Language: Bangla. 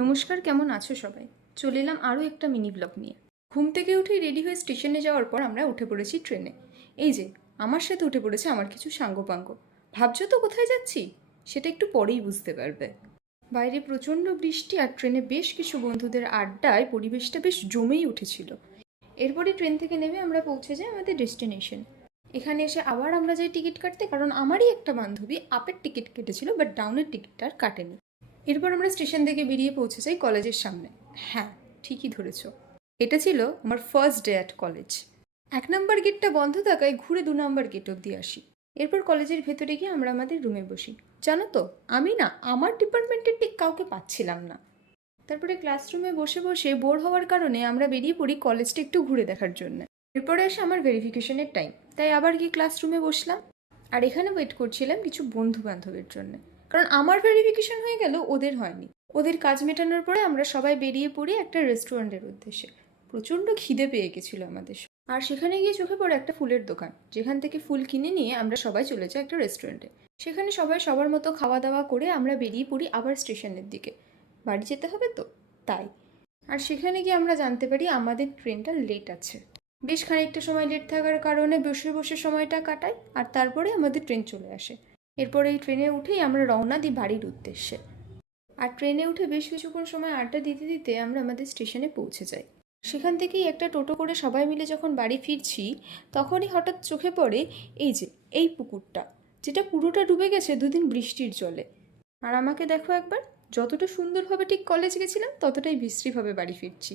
নমস্কার, কেমন আছো সবাই? চলে এলাম আরও একটা মিনি ব্লগ নিয়ে। ঘুম থেকে উঠেই রেডি হয়ে স্টেশনে যাওয়ার পর আমরা উঠে পড়েছি ট্রেনে। এই যে আমার সাথে উঠে পড়েছে আমার কিছু সাঙ্গপাঙ্গ। ভাবছো তো কোথায় যাচ্ছি? সেটা একটু পরেই বুঝতে পারবে। বাইরে প্রচণ্ড বৃষ্টি আর ট্রেনে বেশ কিছু বন্ধুদের আড্ডায় পরিবেশটা বেশ জমেই উঠেছিল। এরপরে ট্রেন থেকে নেমে আমরা পৌঁছে যাই আমাদের ডেস্টিনেশন। এখানে এসে আবার আমরা যাই টিকিট কাটতে, কারণ আমারই একটা বান্ধবী আপের টিকিট কেটেছিল বাট ডাউনের টিকিটটা আর কাটেনি। এরপর আমরা স্টেশন থেকে বেরিয়ে পৌঁছে যাই কলেজের সামনে। হ্যাঁ, ঠিকই ধরেছ, এটা ছিল আমার ফার্স্ট ডে অ্যাট কলেজ। 1 নম্বর গেটটা বন্ধ থাকায় ঘুরে 2 নম্বর গেট অব্দি আসি। এরপর কলেজের ভেতরে গিয়ে আমরা আমাদের রুমে বসি। জানো তো, আমি না আমার ডিপার্টমেন্টের ঠিক কাউকে পাচ্ছিলাম না। তারপরে ক্লাসরুমে বসে বসে বোর হওয়ার কারণে আমরা বেরিয়ে পড়ি কলেজটা একটু ঘুরে দেখার জন্য। এরপরে আসে আমার ভেরিফিকেশনের টাইম, তাই আবার গিয়ে ক্লাসরুমে বসলাম। আর এখানে ওয়েট করছিলাম কিছু বন্ধু বান্ধবের জন্য, কারণ আমার ভেরিফিকেশন হয়ে গেল, ওদের হয়নি। ওদের কাজ মেটানোর পরে আমরা সবাই বেরিয়ে পড়ি একটা রেস্টুরেন্টের উদ্দেশ্যে। প্রচণ্ড খিদে পেয়ে গেছিলো আমাদের। আর সেখানে গিয়ে চোখে পড়ে একটা ফুলের দোকান, যেখান থেকে ফুল কিনে নিয়ে আমরা সবাই চলে যাই একটা রেস্টুরেন্টে। সেখানে সবাই সবার মতো খাওয়া দাওয়া করে আমরা বেরিয়ে পড়ি আবার স্টেশনের দিকে। বাড়ি যেতে হবে তো, তাই। আর সেখানে গিয়ে আমরা জানতে পারি আমাদের ট্রেনটা লেট আছে। বেশ খানিকটা সময় লেট থাকার কারণে বসে বসে সময়টা কাটাই, আর তারপরে আমাদের ট্রেন চলে আসে। এরপর এই ট্রেনে উঠেই আমরা রওনা দিই বাড়ির উদ্দেশ্যে। আর ট্রেনে উঠে বেশ কিছুক্ষণ সময় আড্ডা দিতে দিতে আমরা আমাদের স্টেশনে পৌঁছে যাই। সেখান থেকেই একটা টোটো করে সবাই মিলে যখন বাড়ি ফিরছি, তখনই হঠাৎ চোখে পড়ে এই যে এই পুকুরটা, যেটা পুরোটা ডুবে গেছে দুদিন বৃষ্টির জলে। আর আমাকে দেখো একবার, যতটা সুন্দরভাবে ঠিক কলেজ গেছিলাম ততটাই বিশ্রীভাবে বাড়ি ফিরছি।